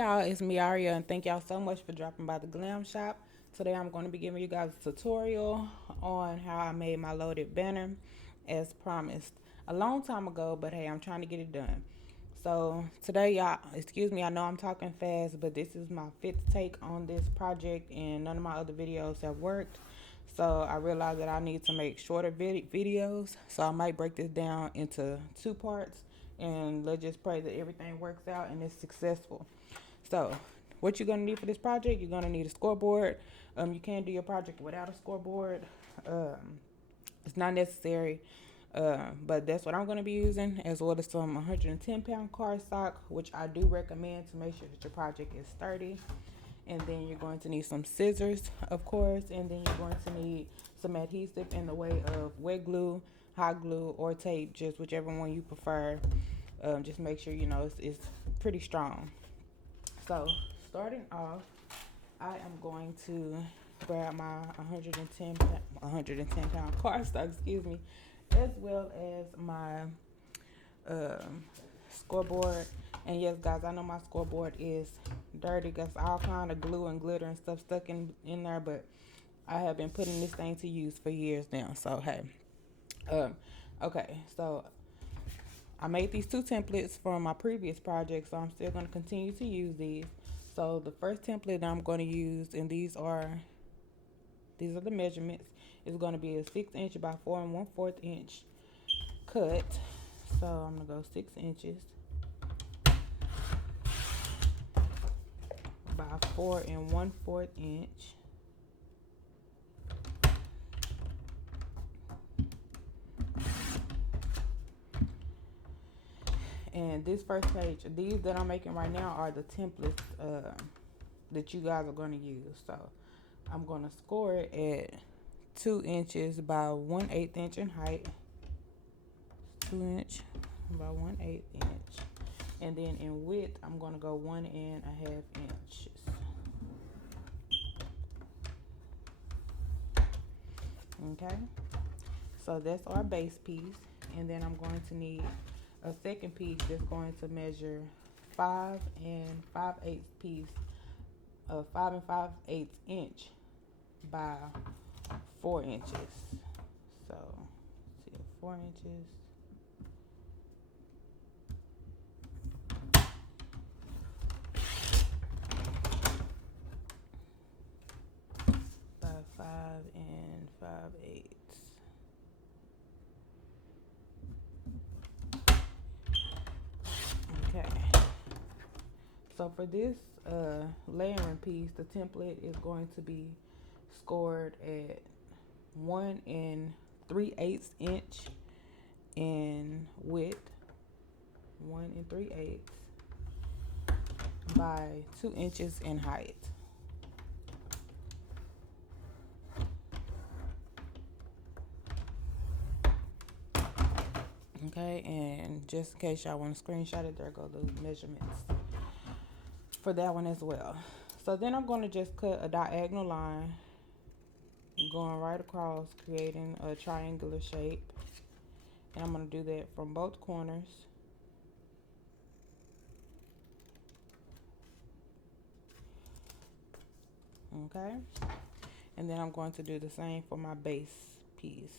y'all, it's me Aria, and thank y'all so much for dropping by the Glam Shop. Today I'm going to be giving you guys a tutorial on how I made my loaded banner as promised a long time ago, but hey, I'm trying to get it done. So today, y'all, excuse me, I know I'm talking fast, but this is my fifth take on this project and none of my other videos have worked. So I realized that I need to make shorter videos, so I might break this down into two parts, and let's just pray that everything works out and it's successful. So what you're going to need for this project, you're going to need a scoreboard. You can't do your project without a scoreboard. It's not necessary, but that's what I'm going to be using, as well as some 110-pound cardstock, which I do recommend to make sure that your project is sturdy. And then you're going to need some scissors, of course, and then you're going to need some adhesive in the way of wet glue, hot glue, or tape, just whichever one you prefer. Just make sure you know it's pretty strong. So starting off, I am going to grab my 110 pound cardstock, excuse me, as well as my scoreboard. And yes, guys, I know my scoreboard is dirty because all kind of glue and glitter and stuff stuck in there, but I have been putting this thing to use for years now. So hey, um, okay, so I made these two templates from my previous project, so I'm still going to continue to use these. So the first template I'm going to use, and these are the measurements, is going to be a 6" by 4 1/4 inch cut. So I'm going to go 6" by 4 1/4 inch. And this first page, these that I'm making right now are the templates that you guys are going to use. So I'm going to score it at 2 inches by 1/8 inch in height. 2 inch by 1/8 inch. And then in width, I'm going to go 1.5 inches. Okay, so that's our base piece. And then I'm going to need a second piece that's going to measure 5 5/8 piece of 5 5/8 inch by 4 inches. So see, 4 inches by 5 5/8. Okay. So for this layering piece, the template is going to be scored at 1 3/8 inch in width, 1 3/8 by 2 inches in height. Okay, and just in case y'all want to screenshot it, there go the measurements for that one as well. So then I'm going to just cut a diagonal line going right across, creating a triangular shape. And I'm going to do that from both corners. Okay, and then I'm going to do the same for my base piece.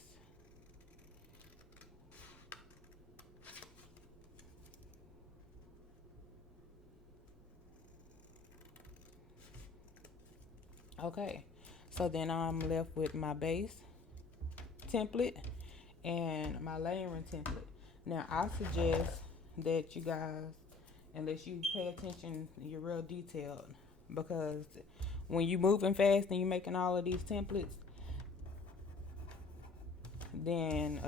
Okay, so then I'm left with my base template and my layering template. Now I suggest that you guys, unless you pay attention, you're real detailed, because when you moving fast and you're making all of these templates, then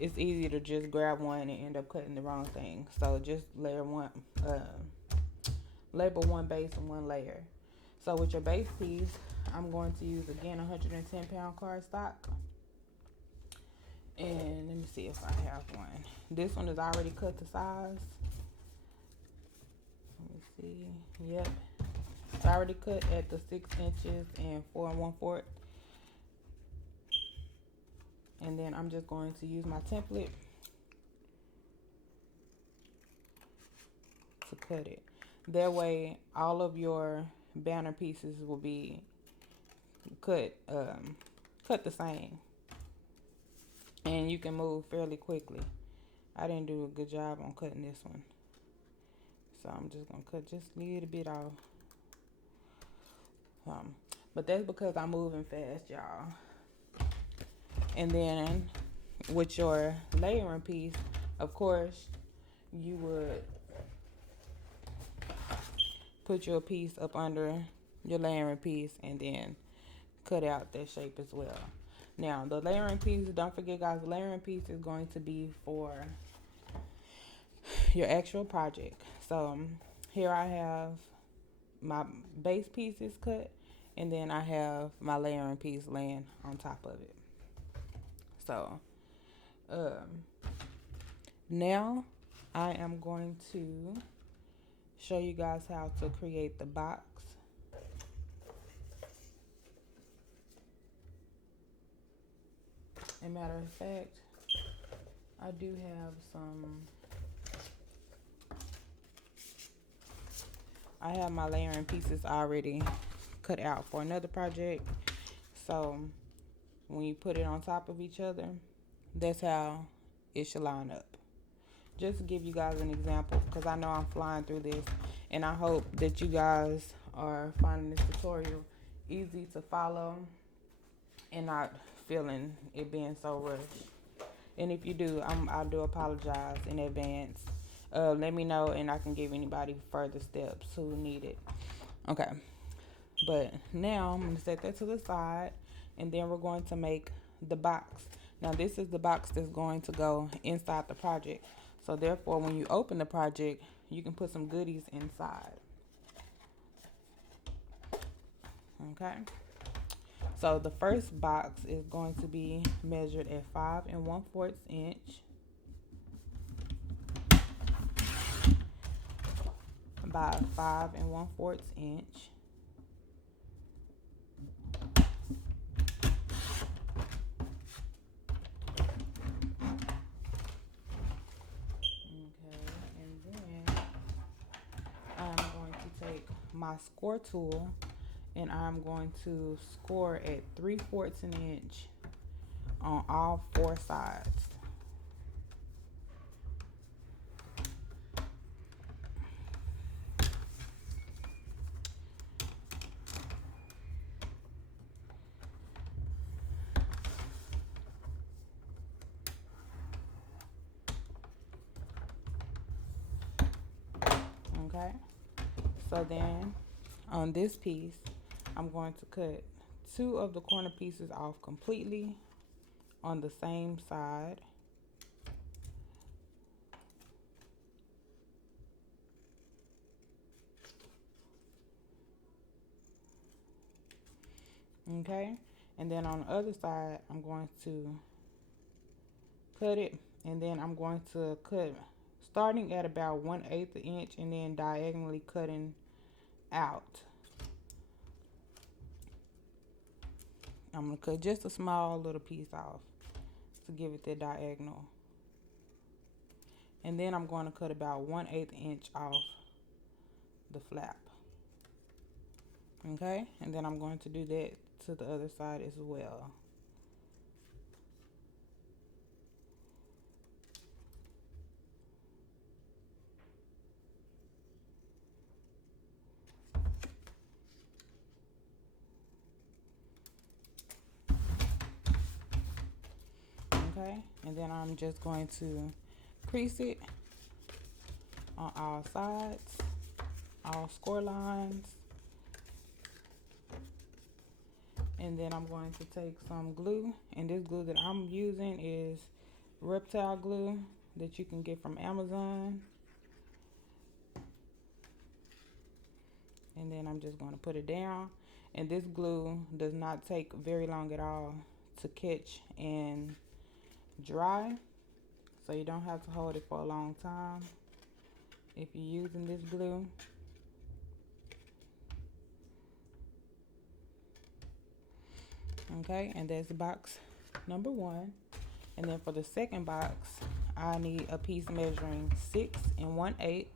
it's easy to just grab one and end up cutting the wrong thing. So just label one base and one layer. So with your base piece, I'm going to use again 110-pound cardstock. And let me see if I have one. This one is already cut to size. Let me see. Yep. It's already cut at the 6 inches and 4 1/4. And then I'm just going to use my template to cut it. That way, all of your banner pieces will be cut the same, and you can move fairly quickly. I didn't do a good job on cutting this one, so I'm just gonna cut just a little bit off. But that's because I'm moving fast, y'all. And then with your layering piece, of course, you would put your piece up under your layering piece and then cut out that shape as well. Now, the layering piece, don't forget, guys, the layering piece is going to be for your actual project. So here I have my base pieces cut, and then I have my layering piece laying on top of it. So now I am going to show you guys how to create the box. As a matter of fact, I do have I have my layering pieces already cut out for another project. So when you put it on top of each other, that's how it should line up. Just to give you guys an example, because I know I'm flying through this, and I hope that you guys are finding this tutorial easy to follow and not feeling it being so rushed. And if you do, I do apologize in advance. Let me know, and I can give anybody further steps who need it. Okay, but now I'm going to set that to the side, and then we're going to make the box. Now this is the box that's going to go inside the project. So therefore, when you open the project, you can put some goodies inside. Okay. So the first box is going to be measured at 5 1/4 inch by 5 1/4 inch. My score tool, and I'm going to score at 3/4 inch on all 4 sides. Okay, so then on this piece, I'm going to cut 2 of the corner pieces off completely on the same side. Okay, and then on the other side, I'm going to cut it, and then I'm going to cut starting at about 1/8 inch and then diagonally cutting out. I'm going to cut just a small little piece off to give it the diagonal. And then I'm going to cut about 1/8 inch off the flap. Okay, and then I'm going to do that to the other side as well. Okay, and then I'm just going to crease it on all sides, all score lines. And then I'm going to take some glue, and this glue that I'm using is reptile glue that you can get from Amazon. And then I'm just going to put it down, and this glue does not take very long at all to catch and dry, so you don't have to hold it for a long time if you're using this glue. Okay, and that's box number 1. And then for the second box, I need a piece measuring 6 1/8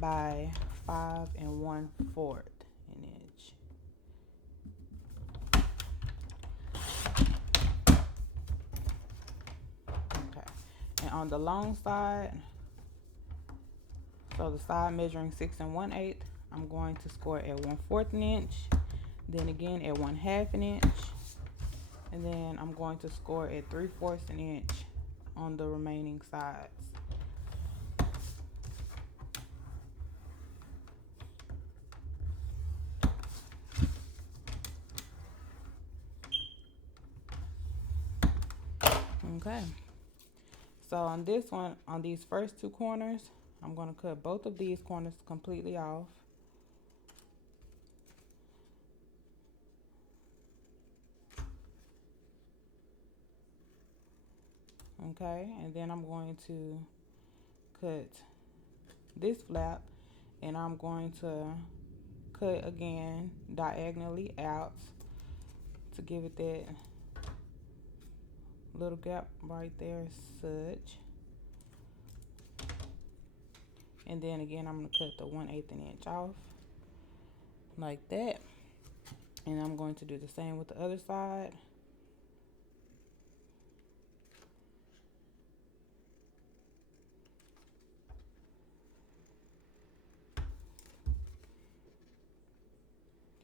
by 5 1/4 an inch. Okay, and on the long side, so the side measuring 6 1/8, I'm going to score at 1/4 an inch, then again at 1/2 an inch, and then I'm going to score at 3/4 an inch on the remaining sides. Okay, so on this one, on these first two corners, I'm going to cut both of these corners completely off. Okay, and then I'm going to cut this flap, and I'm going to cut again diagonally out to give it that little gap right there, such. And then again, I'm going to cut the 1/8 an inch off like that. And I'm going to do the same with the other side.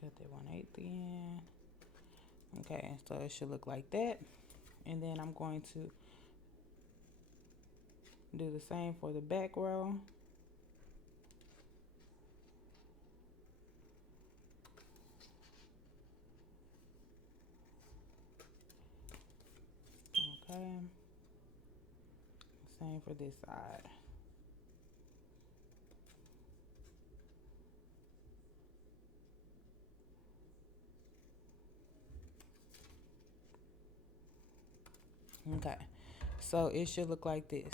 Cut that 1/8 again. Okay, so it should look like that. And then I'm going to do the same for the back row. Okay, same for this side. Okay, so it should look like this.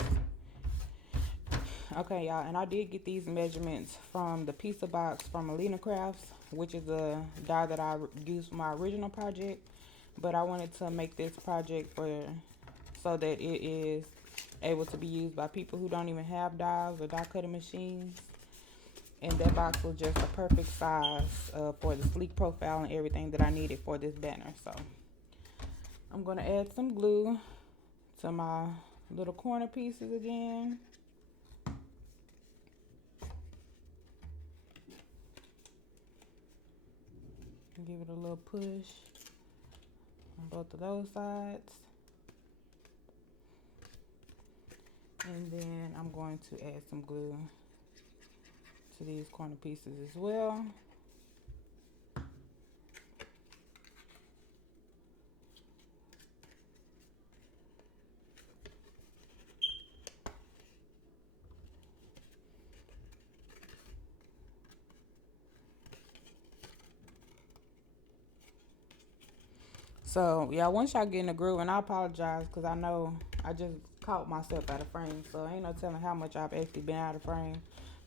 Okay, y'all, and I did get these measurements from the pizza box from Alina Crafts, which is a die that I used for my original project. But I wanted to make this project so that it is able to be used by people who don't even have dies or die cutting machines. And that box was just a perfect size for the sleek profile and everything that I needed for this banner. So I'm going to add some glue to my little corner pieces again. Give it a little push on both of those sides. And then I'm going to add some glue to these corner pieces as well. So, yeah, once y'all get in the groove, and I apologize because I know I just caught myself out of frame. So, ain't no telling how much I've actually been out of frame.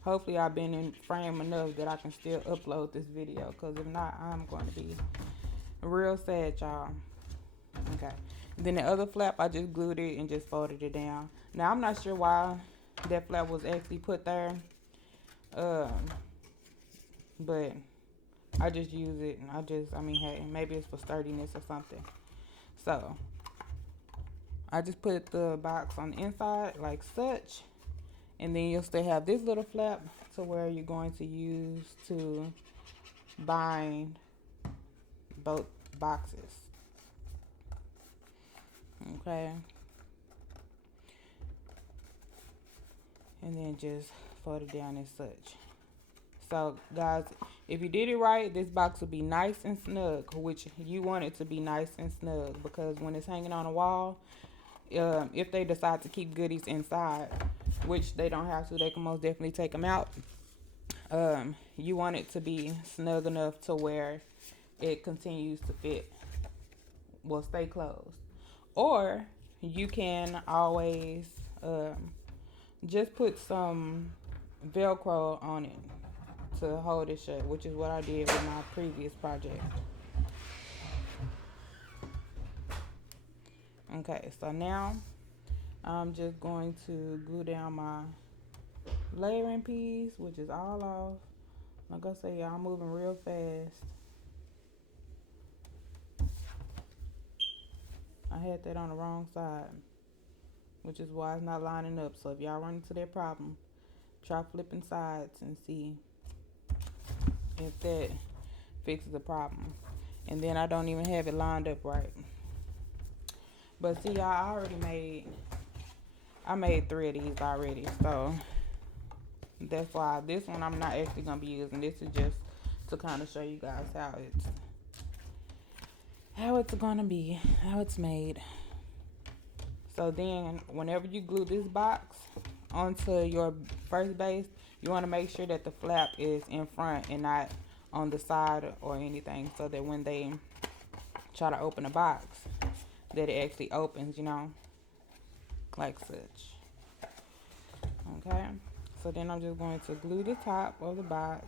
Hopefully, I've been in frame enough that I can still upload this video. Because if not, I'm going to be real sad, y'all. Okay. Then the other flap, I just glued it and just folded it down. Now, I'm not sure why that flap was actually put there. But I just use it, and I mean, hey, maybe it's for sturdiness or something. So, I just put the box on the inside like such, and then you'll still have this little flap to where you're going to use to bind both boxes. Okay. And then just fold it down as such. So, guys, if you did it right, this box will be nice and snug, which you want it to be nice and snug, because when it's hanging on a wall, if they decide to keep goodies inside, which they don't have to, they can most definitely take them out. You want it to be snug enough to where it continues to fit, will stay closed. Or you can always just put some Velcro on it to hold it shut, which is what I did with my previous project. Okay, so now I'm just going to glue down my layering piece, which is all off. Like I say, y'all, I'm moving real fast. I had that on the wrong side, which is why it's not lining up. So if y'all run into that problem, try flipping sides and see if that fixes the problem. And then I don't even have it lined up right. But see, y'all, I made 3 of these already. So that's why this one I'm not actually going to be using. This is just to kind of show you guys how it's going to be, how it's made. So then whenever you glue this box onto your first base, you want to make sure that the flap is in front and not on the side or anything, so that when they try to open the box, that it actually opens, like such. Okay, so then I'm just going to glue the top of the box,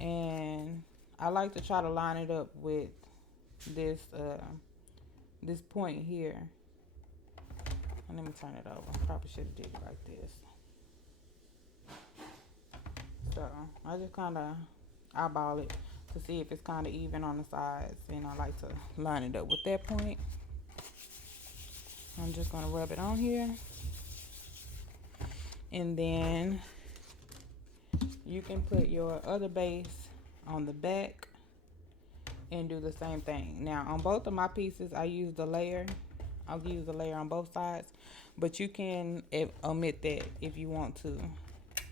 and I like to try to line it up with this this point here. And let me turn it over. Probably should have did it like this. So I just kind of eyeball it to see if it's kind of even on the sides, and I like to line it up with that point. I'm just going to rub it on here, and then you can put your other base on the back and do the same thing. Now on both of my pieces I use the layer. I'll use the layer on both sides, but you can omit that if you want to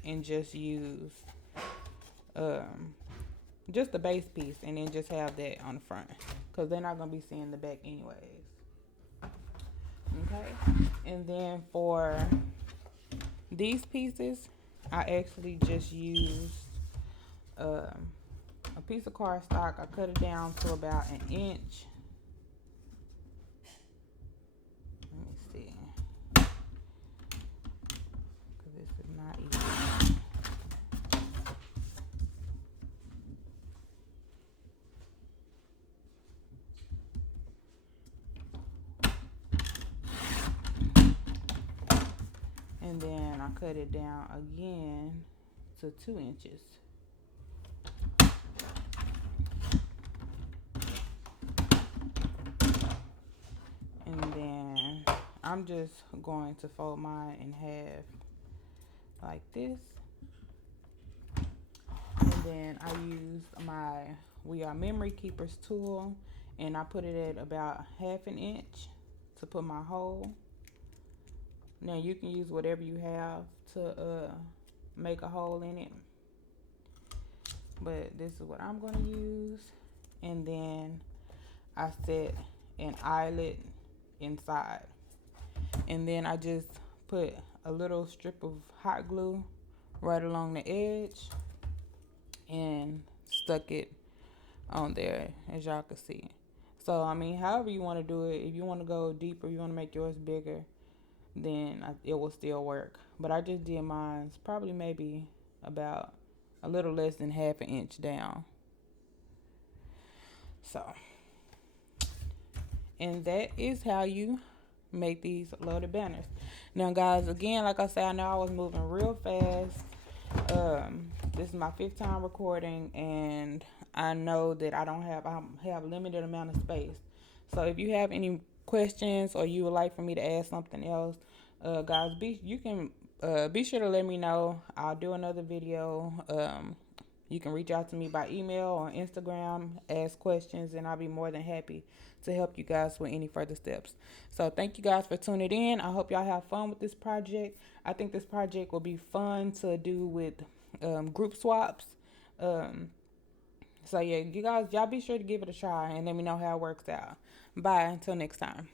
and just use just the base piece, and then just have that on the front, because they're not going to be seeing the back anyways. Okay, and then for these pieces I actually just used a piece of cardstock. I cut it down to about 1 inch. Let me see, because this is not easy. And then I cut it down again to 2 inches. And then I'm just going to fold mine in half like this. And then I used my We Are Memory Keepers tool, and I put it at about 1/2 inch to put my hole. Now you can use whatever you have to make a hole in it, but this is what I'm going to use. And then I set an eyelet inside, and then I just put a little strip of hot glue right along the edge and stuck it on there, as y'all can see. So I mean, however you want to do it, if you want to go deeper, you want to make yours bigger, then it will still work. But I just did mine probably maybe about a little less than 1/2 inch down. So, and that is how you make these loaded banners. Now guys, again, like I said, I know I was moving real fast. This is my 5th time recording, and I know that I have a limited amount of space. So if you have any questions, or you would like for me to add something else, guys, you can be sure to let me know. I'll do another video. You can reach out to me by email or Instagram, ask questions, and I'll be more than happy to help you guys with any further steps. So thank you guys for tuning in. I hope y'all have fun with this project. I think this project will be fun to do with group swaps. So yeah, y'all be sure to give it a try and let me know how it works out. Bye, until next time.